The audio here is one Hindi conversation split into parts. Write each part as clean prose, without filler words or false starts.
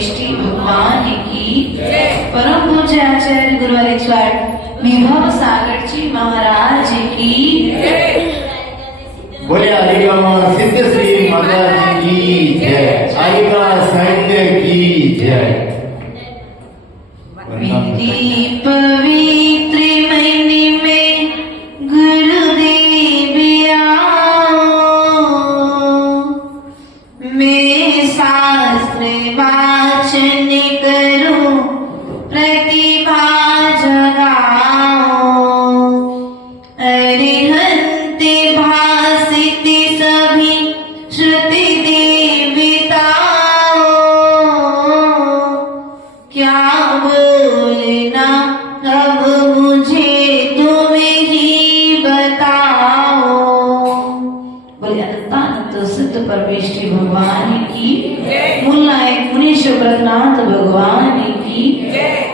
परमेष्टि भगवान की परम पूज्य आचार्य गुरुवर विभव सागर जी महाराज की बोले हरिका सिद्ध श्री माता जी की जय, हरिका साहित्य की जय। विधि पवित्र महीने में गुरुदेव आओ, मैं शास्त्र वाचन करूं प्रतिभा जगाओ, अरिहंत भासित सभी श्रुति देवताओ, क्या बोलना अब मुझे तुम ही बताओ। बोले अनंत सिद्ध परमेष्टि भगवान की, मूल नायक मुनीश व्रतनाथ भगवान की,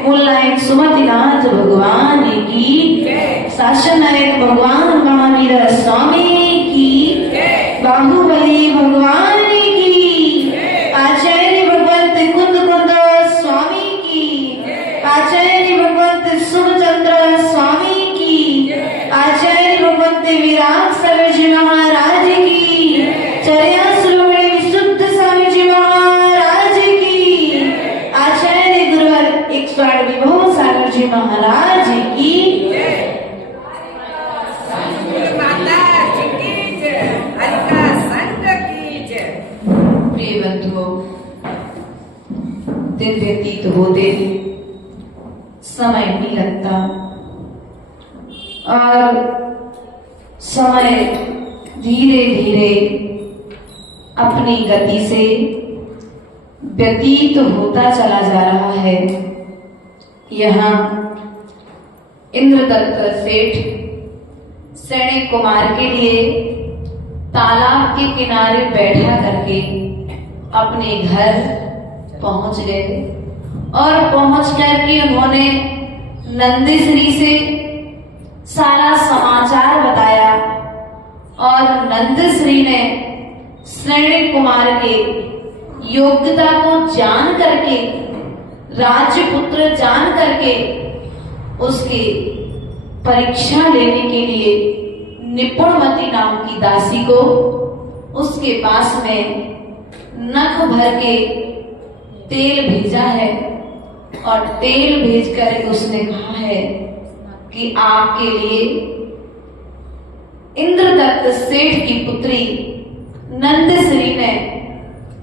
मूल नायक सुमतिनाथ भगवान की, शासन नायक भगवान महावीर स्वामी की, बाहुबली भगवान की, आचार्य भगवंत कुंद कुंद स्वामी की, आचार्य भगवंत सुभचंद्र स्वामी की, आचार्य भगवंत विराट स्वामी जी महाराज की, चर्या शिरोमणि विशुद्ध स्वामी जी महाराज की, आचार्य गुरुवर 108 विभव सागर जी महाराज की। प्रिय बंधुओं, दिन व्यतीत होते समय नहीं लगता और समय धीरे धीरे अपनी गति से व्यतीत होता चला जा रहा है। यहाँ इंद्रदत्त सेठ सैनिक कुमार के लिए तालाब के किनारे बैठा करके अपने घर पहुंच गए और पहुंच करके उन्होंने नंदश्री से सारा समाचार बताया और नंदश्री ने सैनिक कुमार के योग्यता को जान करके, राजपुत्र जान करके उसकी परीक्षा लेने के लिए निपुणमती नाम की दासी को उसके पास में नख भर के तेल भेजा है और तेल भेज कर उसने कहा है कि आपके लिए इंद्रदत्त सेठ की पुत्री नंदश्री ने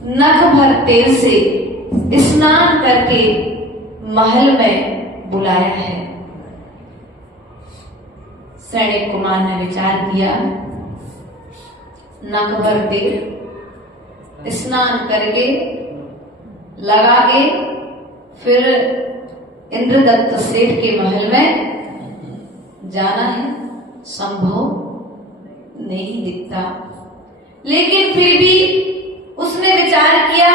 नख भर तेल से स्नान करके महल में बुलाया है। सैनिक कुमार ने विचार किया, नख भर तेल स्नान करके लगा के फिर इंद्रदत्त सेठ के महल में जाना है, संभव नहीं दिखता। लेकिन फिर भी उसने विचार किया,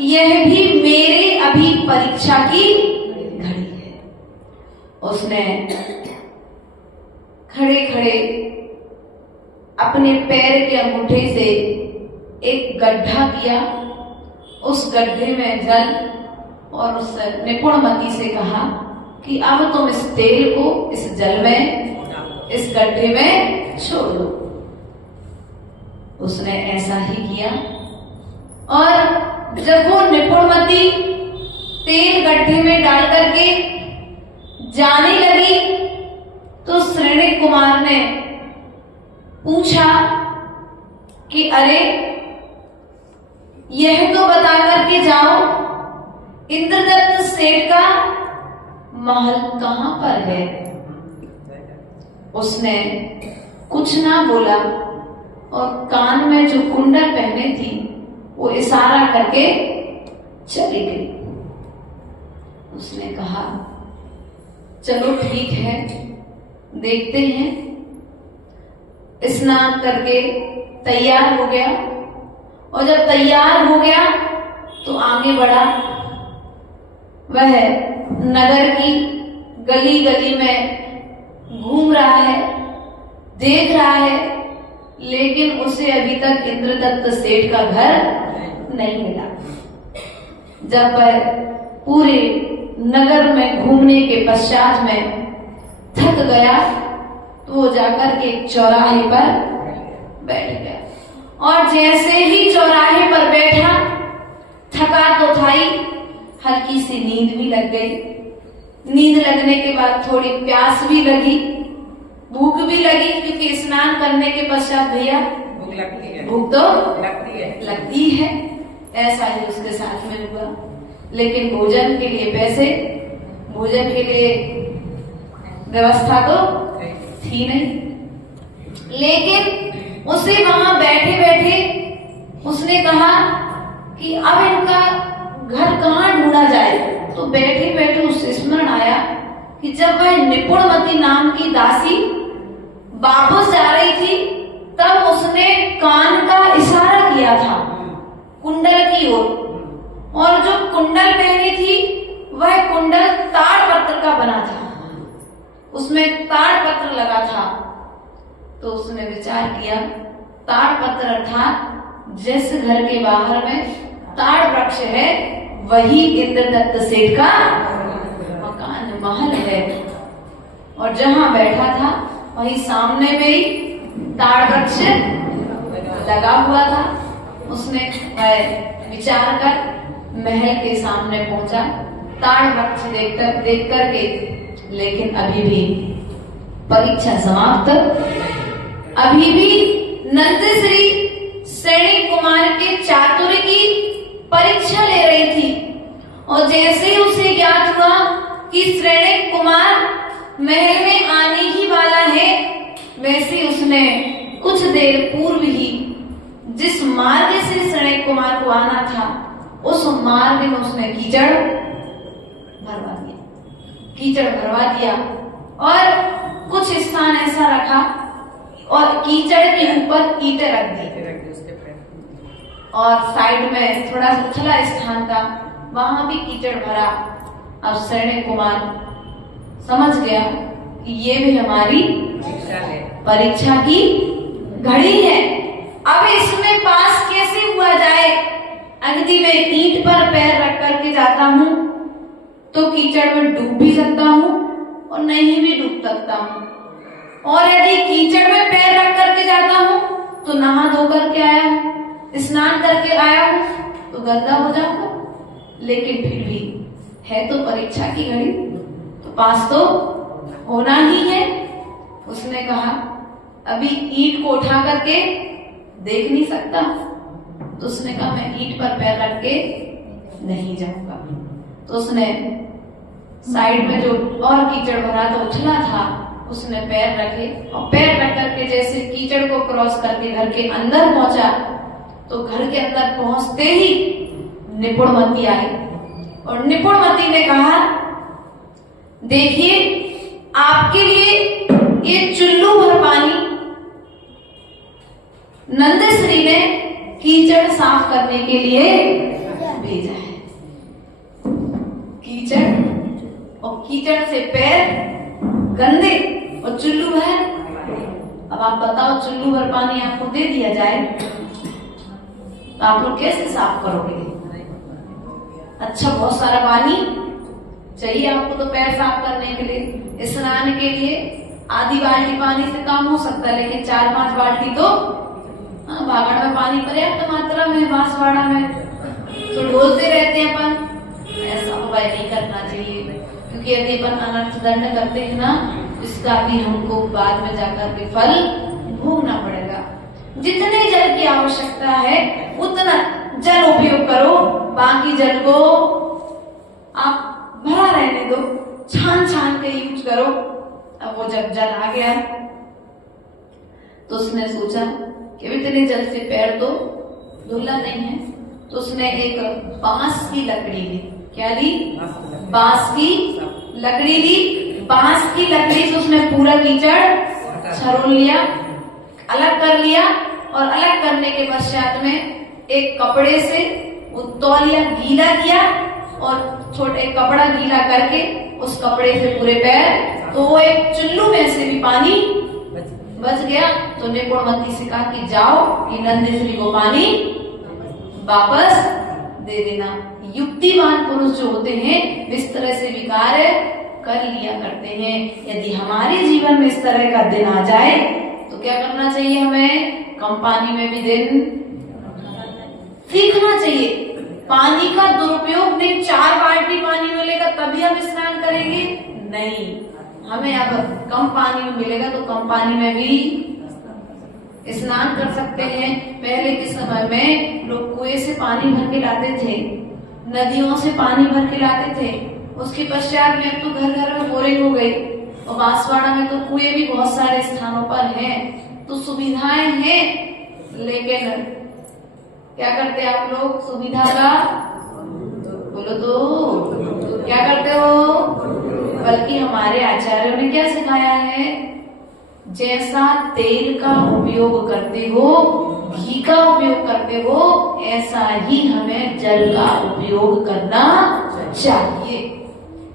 यह भी मेरे अभी परीक्षा की घड़ी है। उसने खड़े खड़े अपने पैर के अंगूठे से एक गड्ढा किया, उस गड्ढे में जल और उस निपुणमती से कहा कि अब तुम इस तेल को इस जल में, इस गड्ढे में छोड़ दो। उसने ऐसा ही किया और जब वो निपुणमती तेल गड्ढे में डाल करके जाने लगी तो सैनिक कुमार ने पूछा कि अरे यह तो बता करके जाओ, इंद्रदत्त सेठ का महल कहां पर है। उसने कुछ ना बोला और कान में जो कुंडल पहने थी वो इशारा करके चली गई। उसने कहा चलो ठीक है, देखते हैं। स्नान करके तैयार हो गया और जब तैयार हो गया तो आगे बढ़ा। वह नगर की गली गली में घूम रहा है, देख रहा है, लेकिन उसे अभी तक इंद्रदत्त सेठ का घर नहीं मिला। जब वह पूरे नगर में घूमने के पश्चात में थक गया तो वो जाकर के एक चौराहे पर बैठ गया। और जैसे ही चौराहे पर बैठा, थका तो था ही, हल्की सी नींद भी लग गई। नींद लगने के बाद थोड़ी प्यास भी लगी, भूख भी लगी, क्योंकि स्नान करने के पश्चात भैया भूख लगती है, भूख तो लगती है। ऐसा ही उसके साथ में हुआ। लेकिन भोजन के लिए पैसे, भोजन के लिए व्यवस्था तो थी नहीं। लेकिन उसे वहां बैठे बैठे उसने कहा कि अब इनका घर कहाँ ढूंढा जाए। तो बैठे बैठे उसे स्मरण आया कि जब वह निपुणमती नाम की दासी वापस जा रही थी, तब उसने कान का इशारा किया था कुंडल की ओर, और जो कुंडल पहनी थी वह कुंडल ताड़पत्र का बना था, उसमें ताड़पत्र लगा था। तो उसने विचार किया, ताड़पत्र अर्थात जिस घर के बाहर में ताड़ वृक्ष है वही इंद्रदत्त सेठ का मकान महल है। और जहां बैठा था वही सामने में ही ताड़ वृक्ष लगा हुआ था। उसने विचार कर महल के सामने पहुंचा, ताड़ वृक्ष देख करके, लेकिन अभी भी परीक्षा समाप्त, अभी भी नंदश्री श्रेणी कुमार के चातुर्य की परीक्षा ले रही थी। और जैसे ही उसे ज्ञात हुआ कि श्रेणी कुमार महल में आने ही वाला है, वैसे उसने कुछ देर पूर्व ही जिस मार्ग से श्रेणी कुमार को आना था, उस मार्ग में उसने कीचड़ भरवा दिया और कुछ स्थान ऐसा रखा और कीचड़ के ऊपर ईंटें रख दी। और साइड में थोड़ा सा खुला स्थान था, वहां भी कीचड़ भरा। अब श्रेणी कुमार समझ गया कि ये भी हमारी परीक्षा की घड़ी है। अब इसमें पास कैसे हुआ जाए? अगदी मैं ईंट पर पैर रख करके जाता हूँ तो कीचड़ में डूब भी सकता हूँ और नहीं भी डूब सकता हूँ, और यदि कीचड़ में पैर रख करके जाता हूँ तो नहा धो करके आया हूँ, स्नान करके आया हूँ तो गंदा हो जाऊंगा। लेकिन फिर भी है तो परीक्षा की घड़ी, तो पास तो होना ही है। उसने कहा अभी ईंट को उठा करके देख नहीं सकता। तो उसने कहा मैं ईंट पर पैर रख के नहीं जाऊंगा। तो उसने साइड में जो और कीचड़ भरा था, उछला था, उसने पैर रखे और पैर रख करके जैसे कीचड़ को क्रॉस करके घर के अंदर पहुंचा, तो घर के अंदर पहुंचते ही निपुणमती आई और निपुणमती ने कहा देखिए आपके लिए ये चुल्लू भर पानी नंदश्री ने कीचड़ साफ करने के लिए भेजा है। कीचड़ और कीचड़ से पैर गंदे और चुल्लू भर। अब आप बताओ चुल्लू भर पानी आपको दे दिया जाए तो आप लोग कैसे साफ करोगे? अच्छा बहुत सारा पानी चाहिए आपको तो पैर साफ करने के लिए, स्नान के लिए आधी बाल्टी पानी से काम हो सकता है, लेकिन 4-5 बाल्टी तो भागड़ में पानी पर्याप्त मात्रा में, बांसवाड़ा में तो ढोलते रहते हैं अपन। ऐसा उपाय नहीं करना चाहिए, क्योंकि यदि अपन अनर्थ दंड करते हैं ना, इसका भी हमको बाद में जाकर के फल भोगना पड़ेगा। जितने जल की आवश्यकता है उतना जल उपयोग करो, बाकी जल को आप भरा रहने दो, छान छान के यूज करो। अब वो जब जल आ गया तो उसने सोचा कि इतने जल से पैर तो धुला नहीं है, तो उसने एक बांस की लकड़ी ली। क्या ली? बांस की लकड़ी ली। बांस की लकड़ी से उसने पूरा कीचड़ छरोल लिया, अलग कर लिया, और अलग करने के पश्चात में एक कपड़े से वो तौलिया गीला किया और छोटे कपड़ा गीला करके उस कपड़े से पूरे पैर, तो वो एक चुल्लू में से भी पानी बच गया। तो निपुणमती से कहा कि जाओ ये नंदश्री को पानी वापस दे देना। युक्तिवान पुरुष जो होते हैं इस तरह से भी कार्य कर लिया करते हैं। यदि हमारे जीवन में इस तरह का दिन आ जाए तो क्या करना चाहिए? हमें कम पानी में भी दिन सीखना चाहिए। पानी का दुरुपयोग नहीं, 4 बाल्टी पानी मिलेगा तभी हम स्नान करेंगे, नहीं, हमें अब कम पानी में मिलेगा तो कम पानी में भी स्नान कर सकते हैं। पहले के समय में लोग कुएं से पानी भर के लाते थे, नदियों से पानी भर के लाते थे। उसके पश्चात में अब तो घर घर में बोरिंग हो गई और बांसवाड़ा में तो कुएं भी बहुत सारे स्थानों पर हैं, तो सुविधाएं हैं। लेकिन क्या करते आप लोग? सुविधा का बोलो तो क्या करते हो? बल्कि हमारे आचार्यों ने क्या सिखाया है? जैसा तेल का उपयोग करते हो, घी का उपयोग करते हो, ऐसा ही हमें जल का उपयोग करना चाहिए।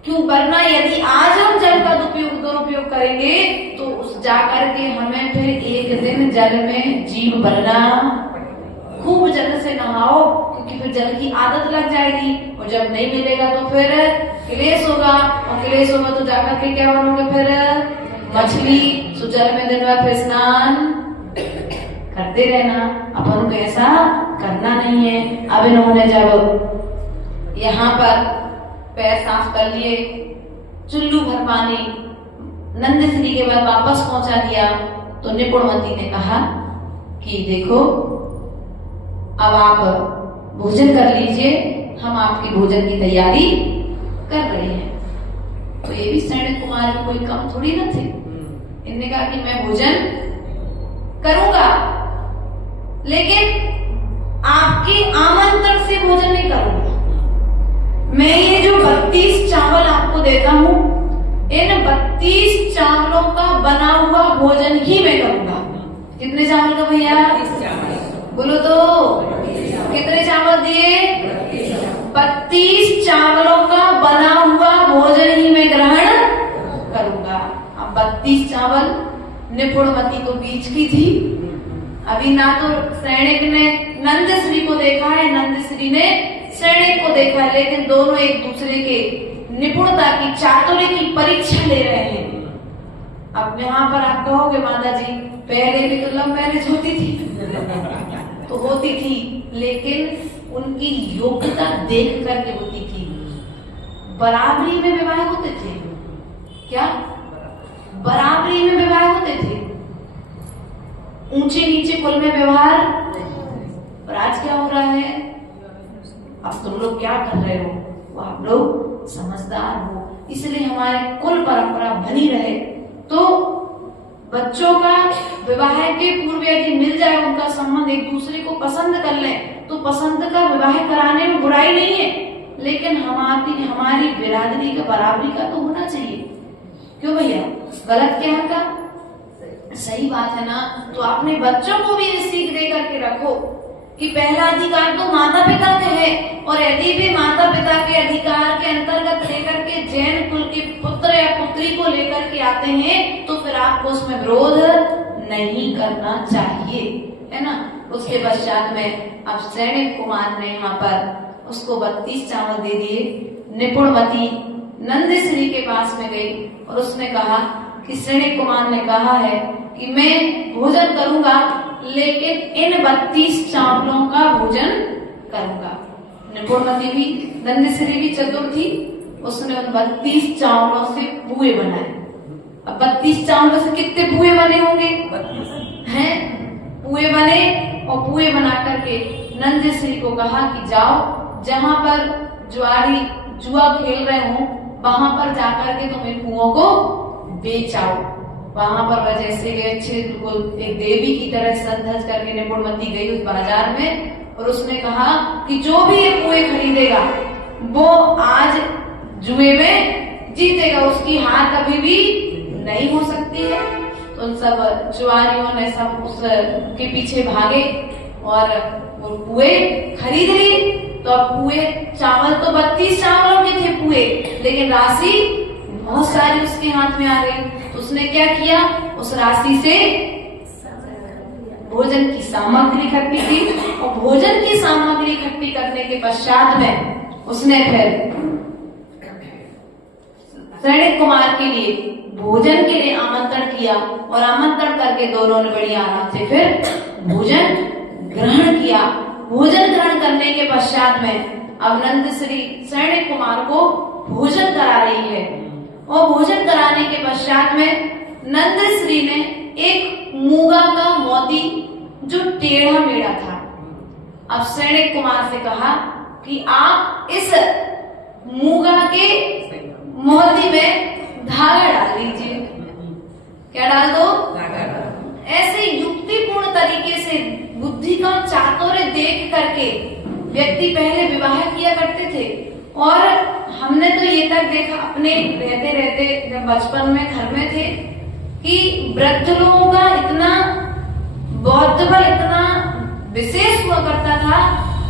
क्यों? वरना यदि आज हम जल का दुरुपयोग करेंगे तो उस जाकर के हमें फिर एक दिन जल में जीव बनना। खूब जल से नहाओ, क्योंकि फिर जल की आदत लग जाएगी और जब नहीं मिलेगा तो फिर क्लेश होगा, और क्लेश होगा तो जाकर के क्या बनोगे? फिर मछली। तो जल में दिन भर फिर स्नान करते रहना। अपन को ऐसा करना नहीं है। अब इन्होंने जब यहाँ पर पैर साफ कर लिए, चुल्लू भर पानी नंद श्री के बाद वापस पहुंचा दिया, तो निपुणमती ने कहा कि देखो अब आप भोजन कर लीजिए, हम आपके भोजन की तैयारी कर रहे हैं। तो ये भी सैनिक कुमार की कोई कम थोड़ी न थे। इन्होंने कहा कि मैं भोजन करूंगा, लेकिन आपके आमंत्रण से भोजन नहीं करूंगा। मैं ये जो 32 चावल आपको देता हूं, इन 32 चावलों का बना हुआ भोजन ही मैं करूंगा। कितने चावल का भैया? बोलो तो कितने चावल दिए? 32 चावलों का बना हुआ भोजन ही मैं ग्रहण करूंगा। अब 32 चावल, निपुणमती तो बीच की थी। अभी ना तो सैनिक ने नंद श्री को देखा है, नंद श्री ने सैनिक को देखा है, लेकिन दोनों एक दूसरे के निपुणता की, चातुर्य की परीक्षा ले रहे हैं। अब यहाँ पर आप कहोगे माता जी पहले भी तो लव मैरिज होती थी तो होती थी, लेकिन उनकी योग्यता देख करके होती थी। बराबरी में विवाह होते थे। क्या? बराबरी में विवाह होते थे। ऊंचे नीचे कुल में व्यवहार। और आज क्या हो रहा है? अब तुम लोग क्या कर रहे हो? वो आप लोग समझदार हो, इसलिए हमारी कुल परंपरा बनी रहे। तो बच्चों का विवाह के पूर्व यदि मिल जाए, उनका संबंध, एक दूसरे को पसंद कर ले, तो पसंद का विवाह कराने में बुराई नहीं है, लेकिन हमारी बिरादरी का, बराबरी का तो होना चाहिए। क्यों भैया? गलत क्या का? सही बात है ना। तो आपने बच्चों को भी सीख दे करके रखो कि पहला अधिकार तो माता पिता का है, और यदि भी माता पिता के अधिकार के अंतर्गत लेकर के जैन कुल के पुत्र या पुत्री को लेकर के आते हैं, तो फिर आपको उसमें विरोध नहीं करना चाहिए, है ना। उसके पश्चात में अब सैनिक कुमार ने यहाँ पर उसको 32 चावल दे दिए। निपुणमती नंद श्री के पास में गई और उसने कहा कि सैनिक कुमार ने कहा है कि मैं भोजन करूंगा, लेकिन इन 32 चावलों का भोजन करूंगा। निपुणमती भी, नंदश्री भी चतुर थी, उसने उन 32 चावलों से पुए बनाए। अब 32 चावलों से कितने पुए बने होंगे? हैं? पुए बने, और पुए बना करके नंदश्री को कहा कि जाओ, जहां पर जुआरी जुआ खेल रहे हो वहां पर जाकर के तुम इन पुओं को बेच आओ। वहां पर वह जैसे अच्छे बिल्कुल एक देवी की तरह सज करके निपुणमती गई उस बाजार में, और उसने कहा कि जो भी ये पुए खरीदेगा वो आज जुए में जीतेगा, उसकी हार कभी भी नहीं हो सकती है। तो सब जुआरियों ने सब उसके पीछे भागे और वो पुए खरीद ली। तो अब पुए, चावल तो 32 चावलों के थे पुए, लेकिन राशि बहुत सारी उसके हाथ में आ गई। तो उसने क्या किया? उस राशि से भोजन की सामग्री इकट्ठी की, और भोजन की सामग्री इकट्ठी करने के पश्चात में उसने फिर सैनिक कुमार के लिए भोजन के लिए आमंत्रण किया, और आमंत्रण करके दोनों ने बड़ी आराम से फिर भोजन ग्रहण किया। भोजन ग्रहण करने के पश्चात में अब नंद श्री सैनिक कुमार को भोजन करा रही है, और भोजन कराने के पश्चात में नंद श्री ने एक मूंगा का मोती जो टेढ़ा मेढ़ा था, अब सैनिक कुमार से कहा कि आप इस मूंगा के मोती में धागा डाल दीजिए। क्या डाल दो? ऐसे युक्तिपूर्ण तरीके से बुद्धि का चातुर्य देख करके व्यक्ति पहले विवाह किया करते थे। और हमने तो ये तक देखा अपने रहते रहते जब बचपन में घर में थे कि वृद्ध लोगों का इतना बौद्ध बल इतना विशेष हुआ करता था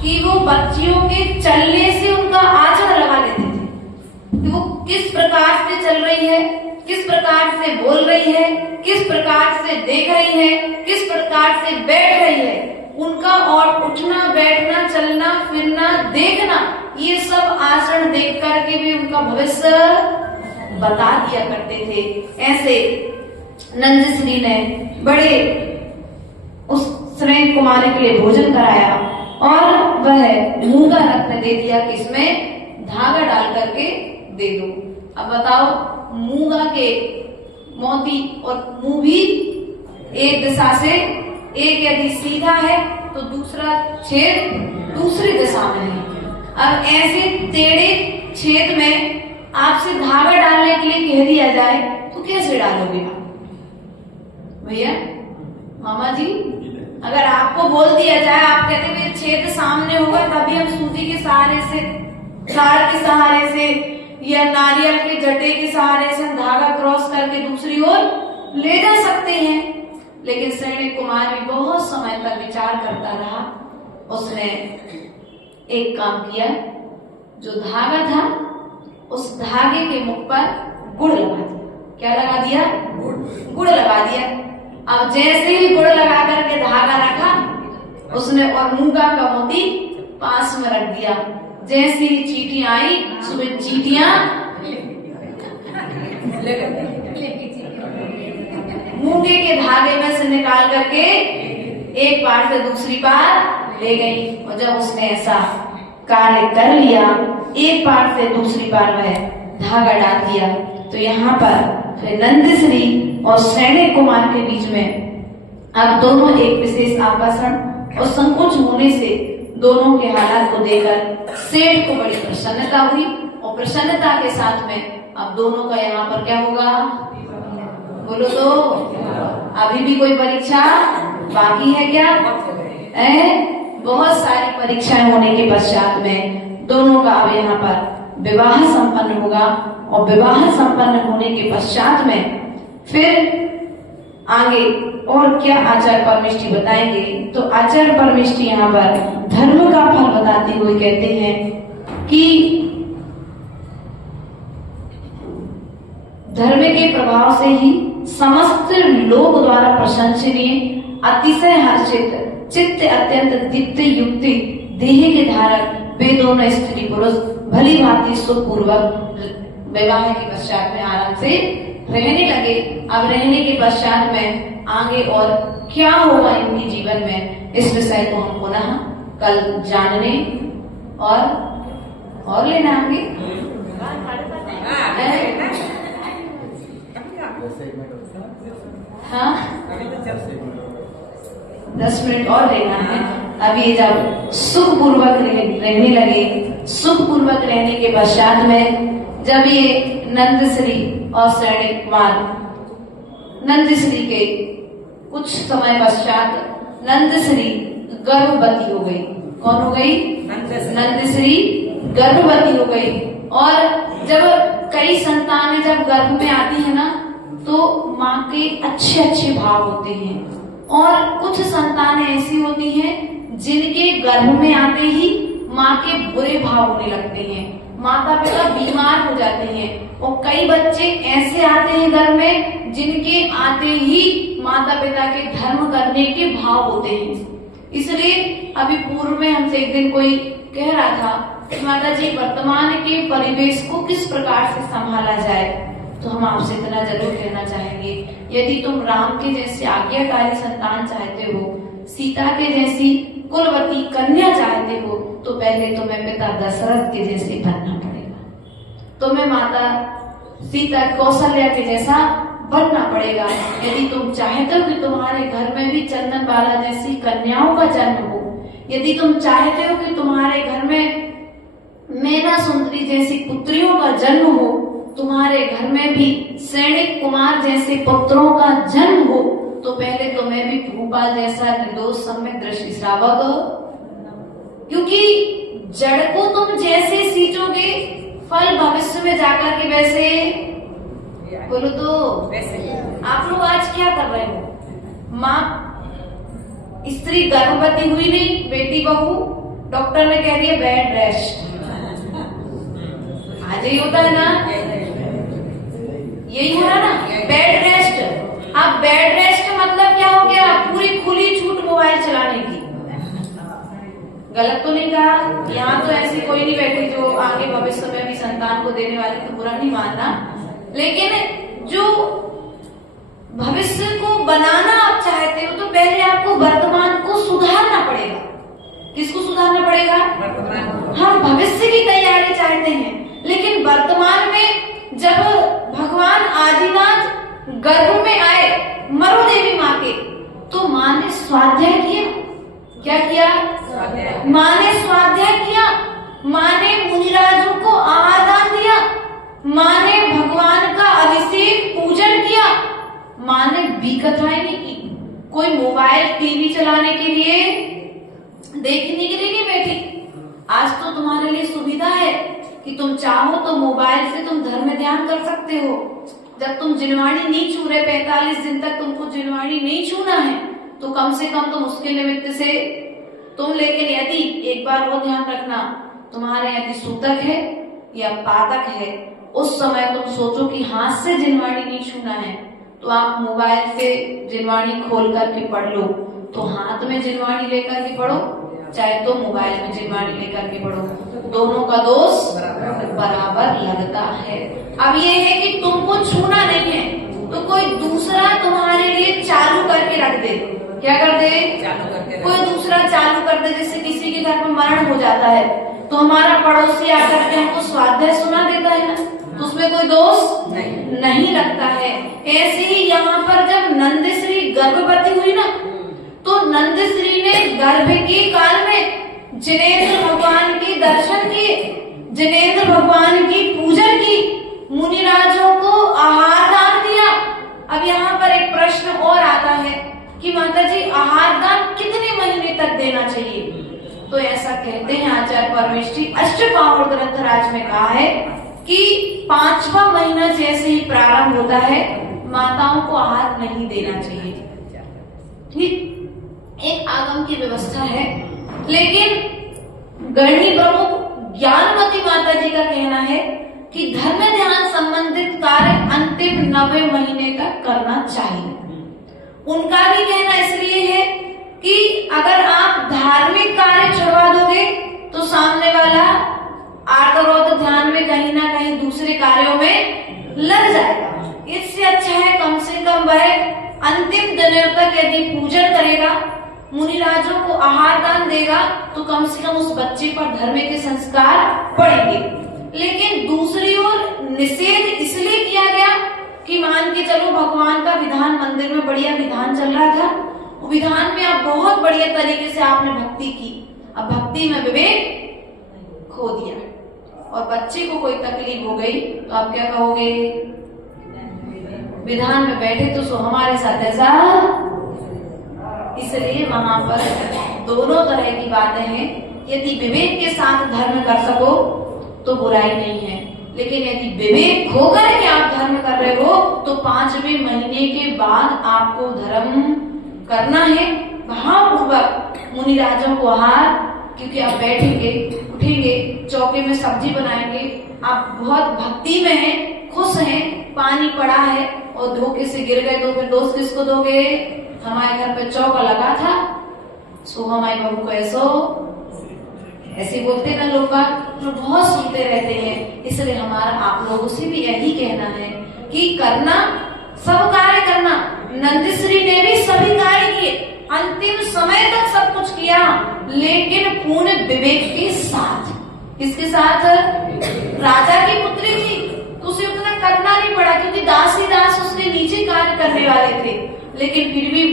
कि वो बच्चियों के चलने से उनका आचरण लगा लेते थे कि वो किस प्रकार से चल रही है, किस प्रकार से बोल रही है, किस प्रकार से देख रही है, किस प्रकार से बैठ रही है, उनका और उठना बैठना चलना फिरना देखना, ये सब आचरण देख करके भी उनका भविष्य बता दिया करते थे। ऐसे नंद श्री ने बड़े उस सैनिक कुमार के लिए भोजन कराया, और वह मूंगा रत्न दे दिया कि इसमें धागा डाल करके दे दो। अब बताओ, मूंगा के मोती और मुंह भी एक दिशा से, एक यदि सीधा है तो दूसरा छेद दूसरी दिशा में है। अब ऐसे टेढ़े छेद में आपसे धागा डालने के लिए कह दिया जाए तो कैसे डालोगे आप? भैया मामा जी, अगर आपको बोल दिया जाए, आप कहते हुए छेद सामने होगा तभी हम सूती के सहारे से, तार के सहारे से या नारियल के जटे के सहारे से धागा क्रॉस करके दूसरी ओर ले जा सकते हैं। लेकिन सैनिक कुमार भी बहुत समय तक विचार करता रहा। उसने एक काम किया, जो धागा था उस धागे के मुख पर गुड़ लगा दिया। क्या लगा दिया? गुड़ लगा दिया। अब जैसे ही गुड़ लगा करके धागा रखा उसने, और मूंगा का मोती पास में रख दिया। जैसी ही चींटी आई उसमें चींटियां मूंगे के धागे में से निकाल करके एक पार से दूसरी पार ले गई। और जब उसने ऐसा कार्य कर लिया, एक पार से दूसरी पार वह धागा डाल दिया, तो यहाँ पर फिर नंद श्री और सैनिक कुमार के बीच में अब दोनों एक विशेष आकर्षण और संकोच होने से दोनों के हालात को देखकर सेठ को बड़ी प्रसन्नता हुई, और प्रसन्नता के साथ में अब दोनों का यहाँ पर क्या होगा? बोलो तो, अभी भी कोई परीक्षा बाकी है क्या? बहुत सारी परीक्षाएं होने के पश्चात में दोनों का अब यहाँ पर विवाह संपन्न होगा, और विवाह संपन्न होने के पश्चात में फिर आगे और क्या आचार्य परमेष्ठी बताएंगे। तो आचार्य परमेष्ठी यहाँ पर धर्म का फल बताते हुए कहते हैं कि धर्म के प्रभाव से ही समस्त लोक द्वारा प्रशंसनीय, अतिशय हर्षित, चित्त अत्यंत दीप्त युक्ति, देह के धारक वे दोनों स्त्री पुरुष भली भांति सुखपूर्वक विवाह के पश्चात में आराम से रहने लगे। अब रहने के पश्चात में आगे और क्या होगा इनके जीवन में, इस विषय को हम पुनः कल जानने और लेना आगे। हाँ, 10 मिनट और लेना है। अब ये जब सुख पूर्वक रहने लगे, सुख पूर्वक रहने के पश्चात में जब ये नंद श्री और सैनिक कुमार, नंद श्री के कुछ समय पश्चात नंद श्री गर्भवती हो गई। कौन हो गई? नंद श्री गर्भवती हो गई। और जब कई संतानें जब गर्भ में आती है ना, तो माँ के अच्छे अच्छे भाव होते हैं, और कुछ संतानें ऐसी होती हैं जिनके गर्भ में आते ही माँ के बुरे भाव होने लगते हैं, माता पिता बीमार हो जाते हैं। और कई बच्चे ऐसे आते हैं घर में जिनके आते ही माता पिता के धर्म करने के भाव होते हैं। इसलिए अभी पूर्व में हमसे एक दिन कोई कह रहा था कि माता जी वर्तमान के परिवेश को किस प्रकार से संभाला जाए, तो हम आपसे इतना जरूर कहना चाहेंगे, यदि तुम राम के जैसे आज्ञाकारी संतान चाहते हो, सीता के जैसी कुलवती कन्या चाहते हो, तो पहले तुम्हें पिता दशरथ के जैसे बनना पड़ेगा। तुम्हें माता सीता कौशल्या के जैसा बनना पड़ेगा। यदि तुम चाहते हो कि तुम्हारे घर में भी चंदन बाला जैसी कन्याओं का जन्म हो, यदि तुम चाहते हो कि तुम्हारे घर में मैना सुंदरी जैसी पुत्रियों का जन्म हो, तुम्हारे घर में भी सैनिक कुमार जैसे पुत्रों का जन्म हो, तो पहले तुम्हें भी भूपाल जैसा निर्दोष सम्यक दृष्टि श्रावक, क्योंकि जड़ को तुम जैसे सींचोगे फल भविष्य में जाकर के वैसे। बोलो तो आप लोग आज क्या कर रहे हो? माँ स्त्री गर्भवती हुई नहीं, बेटी बहू, डॉक्टर ने कह दिया बेड रेस्ट। आज ही होता है ना, यही हो रहा ना, बेड रेस्ट। अब बेड रेस्ट मतलब क्या हो गया? पूरी खुली छूट मोबाइल चलाने की। गलत तो नहीं कहा, यहाँ तो ऐसी कोई नहीं बैठी जो आगे भविष्य में भी संतान को देने वाली, तो बुरा नहीं मानना, लेकिन जो भविष्य को बनाना आप चाहते हो, तो पहले आपको वर्तमान को सुधारना पड़ेगा। किसको सुधारना पड़ेगा? हम भविष्य की तैयारी चाहते हैं, लेकिन वर्तमान में जब भगवान आदिनाथ गर्भ में आए मरु देवी माँ के, तो माँ ने स्वाध्याय किया। क्या किया? माँ ने स्वाध्याय किया। माँ ने मुनिराजों को आहार दान दिया। माँ ने भगवान का अभिषेक पूजन किया। माँ ने भी कथाएं नहीं की। कोई मोबाइल टीवी चलाने के लिए, देखने के लिए नहीं बैठी। आज तो तुम्हारे लिए सुविधा है कि तुम चाहो तो मोबाइल से तुम धर्म ध्यान कर सकते हो। जब तुम जिनवाणी नहीं छू रहे, 45 दिन तक तुमको जिनवाणी नहीं छूना है, तो कम से कम तुम उसके निमित्त से तुम, लेकिन यदि एक बार वो ध्यान रखना, तुम्हारे यदि सूतक है या पातक है, उस समय तुम सोचो कि हाथ से जिनवाणी नहीं छूना है, तो आप मोबाइल से जिनवाणी खोल करके पढ़ लो। तो हाथ में जिनवाणी लेकर के पढ़ो, चाहे तो मोबाइल में जिनवाणी लेकर के पढ़ो, दोनों का दोष बराबर लगता है। अब ये है कि तुमको छूना नहीं है, तो कोई दूसरा तुम्हारे लिए चालू करके रख दे। क्या कर दे? कोई दूसरा चालू कर दे। जैसे किसी के घर में मरण हो जाता है, तो हमारा पड़ोसी आकर के हमको स्वाध्याय सुना देता है ना, तो उसमें कोई दोष नहीं लगता है। ऐसे ही यहाँ पर जब नंदश्री गर्भवती हुई ना, तो नंदश्री ने गर्भ के काल में जिनेंद्र भगवान के दर्शन किए, जिनेंद्र भगवान की पूजन की, मुनिराजों को आहार दान दिया। अब यहाँ पर एक प्रश्न और आता है कि माता जी आहार दान कितने महीने तक देना चाहिए? तो ऐसा कहते हैं आचार्य परमेष्ठी अष्टपावड़ ग्रंथराज में कहा है कि 5वां महीना जैसे ही प्रारंभ होता है, माताओं को आहार नहीं देना चाहिए। ठीक, एक आगम की व्यवस्था है, लेकिन गणनी प्रमुख ज्ञानवती माता जी का कहना है कि धर्म ध्यान संबंधित कार्य अंतिम 90 महीने तक करना चाहिए। उनका भी कहना इसलिए है कि अगर आप धार्मिक कार्य छुड़वा दोगे, तो सामने वाला आर्तरोध ध्यान में कहीं ना कहीं दूसरे कार्यों में लग जाएगा। इससे अच्छा है कम से कम वह अंतिम दिनों तक यदि पूजन करेगा, मुनिराजों को आहार दान देगा, तो कम से कम उस बच्चे पर धर्म के संस्कार पड़ेंगे। लेकिन दूसरी ओर निषेध इसलिए किया गया कि मान के चलो भगवान का विधान, मंदिर में बढ़िया विधान चल रहा था, वो विधान में आप बहुत बढ़िया तरीके से आपने भक्ति की, अब भक्ति में विवेक खो दिया और बच्चे को कोई तकलीफ हो गई, तो आप क्या कहोगे? विधान में बैठे तो सो हमारे साथ ऐसा। इसलिए वहां पर दोनों तरह की बातें हैं। यदि विवेक के साथ धर्म कर सको तो बुराई नहीं है, लेकिन यदि विवेक खोकर के आप धर्म कर रहे हो, तो 5वें महीने के बाद आपको धर्म करना है भावपूर्वक। मुनिराजों को आहार, क्योंकि आप बैठेंगे, उठेंगे, चौके में सब्जी बनाएंगे, आप बहुत भक्ति में हैं, खुश हैं, पानी पड़ा है, और धोखे से गिर गए तो फिर दोस्त किसको दोगे? हमारे घर पे चौका लगा था सो हमारी बहू को ऐसे बोलते ना लोग जो बहुत सुनते रहते हैं। इसलिए हमारा आप लोगों से भी यही कहना है कि करना, सब कार्य करना। नंदश्री ने भी सभी कार्य किए, अंतिम समय तक सब कुछ किया, लेकिन पूर्ण विवेक के साथ। किसके साथ? राजा की पुत्री थी तो उसे उतना करना नहीं पड़ा, क्योंकि दास ही दास उसके नीचे कार्य करने वाले थे। लेकिन फिर भी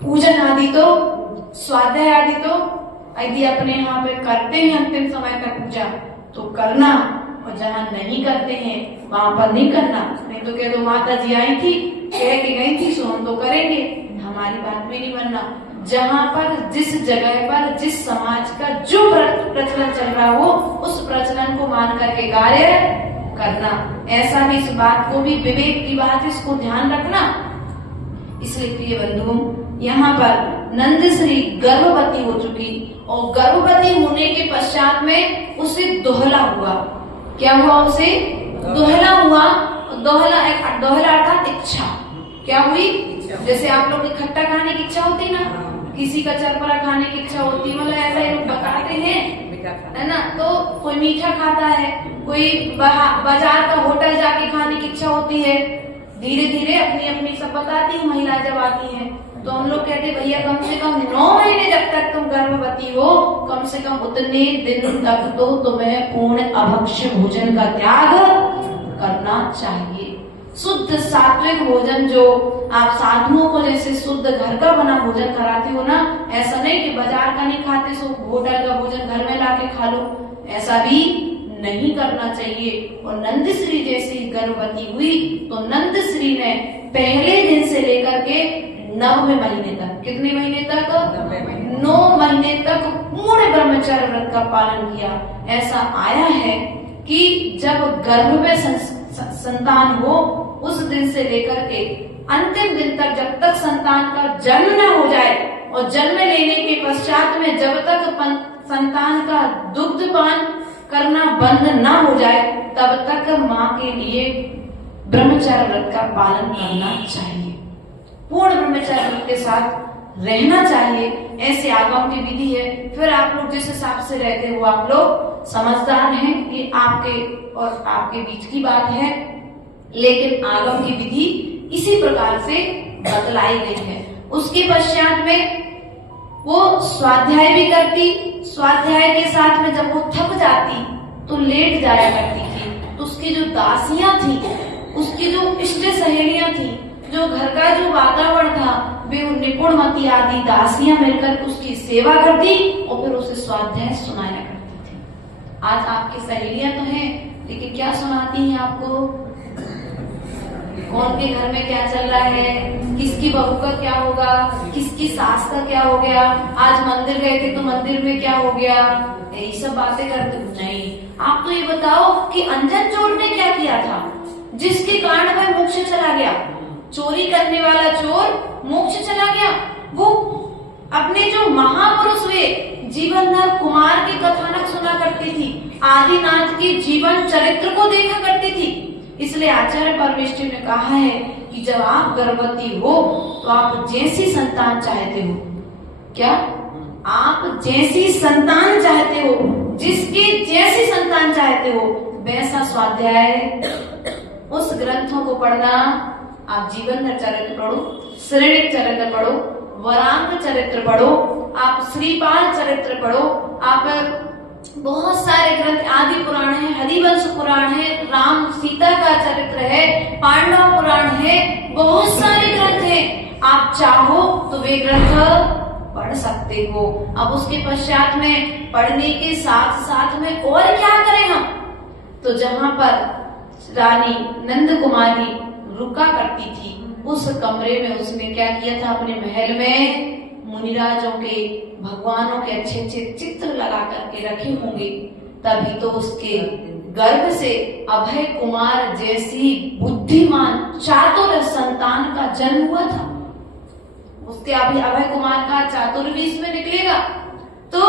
पूजन आदि तो, स्वाध्याय आदि तो यदि अपने यहाँ पे करते हैं अंतिम समय तक पूजा तो करना, और जहाँ नहीं करते हैं वहां पर नहीं करना। नहीं तो कह दो माता जी आई थी, कह के गई थी सो हम तो करेंगे, हमारी बात में नहीं बनना। जहाँ पर, जिस जगह पर, जिस समाज का जो प्रचलन चल रहा हो उस प्रचलन को मान करके कार्य करना। ऐसा भी, इस बात को भी विवेक की बात, इसको ध्यान रखना। इसलिए प्रिय बंधु, यहाँ पर नंदश्री गर्भवती हो चुकी और गर्भवती होने के पश्चात में उसे दोहला हुआ। क्या हुआ? उसे दोहला हुआ। दोहला अर्थात इच्छा। क्या हुई? जैसे आप लोग की खट्टा खाने की इच्छा होती ना, किसी का चरपरा खाने की इच्छा होती है, मतलब ऐसा ही लोग बताते हैं, है ना। तो कोई मीठा खाता है, कोई बाजार का होटल जाके खाने की इच्छा होती है। धीरे धीरे अपनी अपनी सब बताती है महिला जब आती है तो हम लोग कहते भैया कम से कम 9 महीने जब तक तुम गर्भवती हो, कम से कम उतने दिन तक तो तुम्हें पूर्ण अभक्ष्य भोजन का त्याग करना चाहिए। शुद्ध सात्विक भोजन, जो आप साधुओं को जैसे शुद्ध घर का बना भोजन कराते हो ना, ऐसा नहीं कि बाजार का नहीं खाते सो होटल का भोजन घर में लाके खा लो, ऐसा भी नहीं करना चाहिए। और नंदश्री जैसी गर्भवती हुई तो नंदश्री ने पहले दिन से लेकर के 9वें महीने तक, कितने महीने तक? 9 महीने तक पूर्ण ब्रह्मचर्य व्रत का पालन किया। ऐसा आया है कि जब गर्भ में संतान हो उस दिन से लेकर के अंतिम दिन तक, जब तक संतान का जन्म न हो जाए और जन्म लेने के पश्चात में जब तक संतान का दुग्धपान करना बंद न हो जाए तब तक माँ के लिए ब्रह्मचर्य व्रत का पालन करना चाहिए। पूर्ण ब्रह्मचर्य व्रत के साथ रहना चाहिए। ऐसे आगम की विधि है। फिर आप लोग जिस हिसाब से रहते हो आप लोग समझदार हैं कि आपके और आपके बीच की बात है, लेकिन आगम की विधि इसी प्रकार से बतलाई गई है। उसके पश्चात में वो स्वाध्याय भी करती। स्वाध्याय के साथ में जब वो थक जाती तो लेट जाया करती थी। तो उसकी जो दासियां थी, उसकी जो इष्ट सहेलियां थी, जो घर का जो वातावरण था, वे निपुणमती आदि दासियां मिलकर उसकी सेवा करती और फिर उसे स्वाध्याय सुनाया करती थी। आज आपकी सहेलियां तो हैं, लेकिन क्या सुनाती हैं आपको? कौन के घर में क्या चल रहा है, किसकी बहू का क्या होगा, किसकी सास का क्या हो गया, आज मंदिर गए थे तो मंदिर में क्या हो गया, यही सब बातें करते। नहीं, आप तो ये बताओ कि अंजन चोर ने क्या किया था जिसके कारण वह मोक्ष चला गया। चोरी करने वाला चोर मोक्ष चला गया। वो अपने जो महापुरुष हुए जीवनधर कुमार की कथानक सुना करती थी, आदिनाथ के जीवन चरित्र को देखा करती थी। इसलिए आचार्य परमेष्ठी ने कहा है कि जब आप गर्भवती हो तो आप जैसी संतान चाहते हो, क्या आप जैसी संतान चाहते हो, जिसकी जैसी संतान चाहते हो, वैसा स्वाध्याय उस ग्रंथों को पढ़ना। आप जीवनधर चरित्र पढ़ो, श्रेणिक चरित्र पढ़ो, वरांग चरित्र पढ़ो, आप श्रीपाल चरित्र पढ़ो, आप बहुत सारे ग्रंथ, आदि पुराण है, हरिवंश पुराण है, राम सीता का चरित्र है, पांडव पुराण है, बहुत सारे ग्रंथ हैं। आप चाहो तो वे ग्रंथ पढ़ सकते हो। अब उसके पश्चात में पढ़ने के साथ साथ में और क्या करें हम? तो जहाँ पर रानी नंद कुमारी रुका करती थी उस कमरे में उसने क्या किया था, अपने महल में मुनिराजों के, भगवानों के अच्छे अच्छे चित्र लगा करके रखे होंगे, तभी तो उसके गर्भ से अभय कुमार जैसी बुद्धिमान चातुर संतान का जन्म हुआ था। उसके अभी अभय कुमार का चातुर्य भी इसमें निकलेगा। तो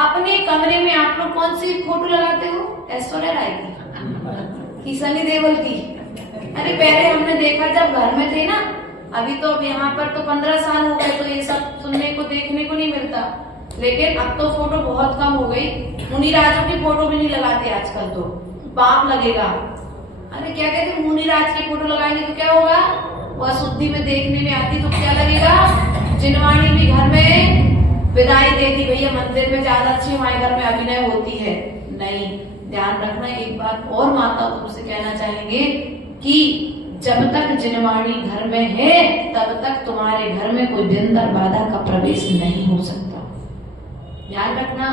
अपने कमरे में आप लोग कौन सी फोटो लगाते हो? ऐश्वर्या राय की कि सनी देओल की? अरे पहले हमने देखा जब घर में थे ना, अभी तो अब यहाँ पर तो 15 साल हो गए तो ये सब सुनने को देखने को नहीं मिलता, लेकिन अब तो फोटो बहुत कम हो गई। मुनिराजों की फोटो भी नहीं लगाते आजकल, तो पाप लगेगा। अरे क्या कहते मुनिराज की फोटो लगाएंगे तो क्या होगा, वह शुद्धि में देखने में आती तो क्या लगेगा। जिनवाणी भी घर में विदाई देती, भैया मंदिर में ज्यादा अच्छी हमारे घर में अभिनय होती है। नहीं, ध्यान रखना। एक बात और माता तुमसे कहना चाहेंगे कि जब तक जिनवाणी घर में है तब तक तुम्हारे घर में कोई दिन दर बाधा का प्रवेश नहीं हो सकता। ध्यान रखना,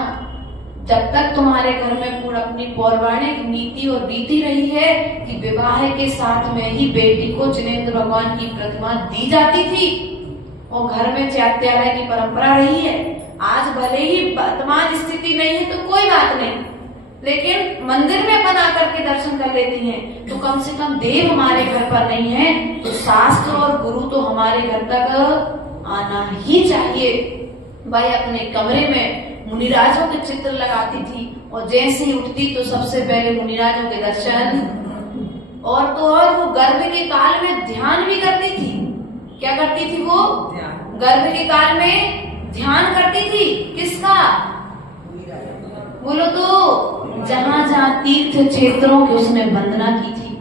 जब तक तुम्हारे घर में पूर्ण अपनी पौराणिक नीति और रीति रही है कि विवाह के साथ में ही बेटी को जिनेंद्र भगवान की प्रतिमा दी जाती थी और घर में चैत्यालय की परंपरा रही है। आज भले ही वर्तमान स्थिति नहीं है तो कोई बात नहीं, लेकिन मंदिर में अपन आकर के दर्शन कर लेती हैं, तो कम से कम देव हमारे घर पर नहीं है तो शास्त्र और गुरु तो हमारे घर तक आना ही चाहिए। भाई अपने कमरे में मुनिराजों के चित्र लगाती थी और जैसे ही उठती तो सबसे पहले मुनिराजों के दर्शन, और तो और वो गर्भ के काल में ध्यान भी करती थी। क्या करती थी वो? गर्भ के काल में ध्यान करती थी। किसका? बोलो तो, जहां जहां तीर्थ क्षेत्रों की उसने वंदना की थी।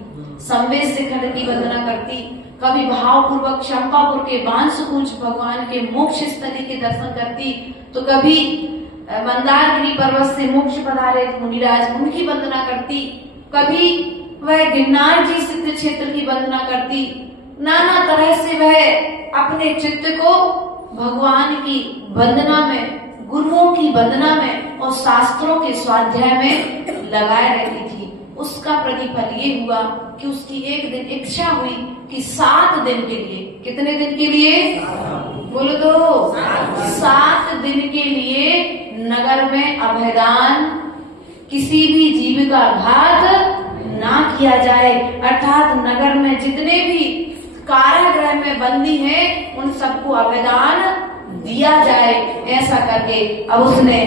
संवेश शिखर की वंदना करती, कभी भावपूर्वक चंपापुर के बांसुकुंज भगवान के मोक्ष स्थली के दर्शन करती, तो कभी मंदारगिरी पर्वत से मोक्ष पधारे मुनिराज उनकी वंदना करती, कभी वह गिरनार जी सिद्ध क्षेत्र की वंदना करती। नाना तरह से वह अपने चित्त को भगवान की वंदना में, गुरुओं की वंदना में और शास्त्रों के स्वाध्याय में लगाए रहती थी। उसका प्रतिफल ये हुआ कि उसकी एक दिन इच्छा हुई कि 7 दिन के लिए, कितने दिन के लिए? बोलो तो, 7 दिन के लिए नगर में अभयदान, किसी भी जीव का घात ना किया जाए, अर्थात नगर में जितने भी कारागृह में बंदी हैं उन सबको अभयदान दिया जाए। ऐसा करके अब उसने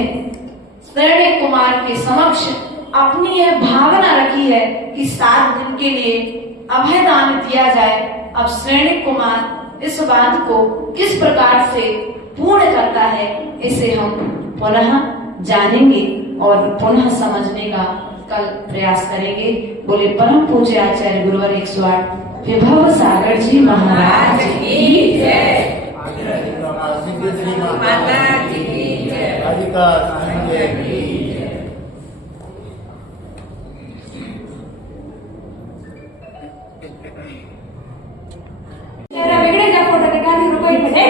श्रेणी कुमार के समक्ष अपनी यह भावना रखी है कि 7 दिन के लिए अभयदान दिया जाए। अब श्रेणी कुमार इस बात को किस प्रकार से पूर्ण करता है, इसे हम पुनः जानेंगे और पुनः समझने का कल प्रयास करेंगे। बोले परम पूज्य आचार्य गुरुवर 108 विभव सागर जी महाराज की जय। माता जी की जय। राधिका संजय की जय। तेरा बिगड़ेगा फोटो दिखा दी, रुको एक मिनट।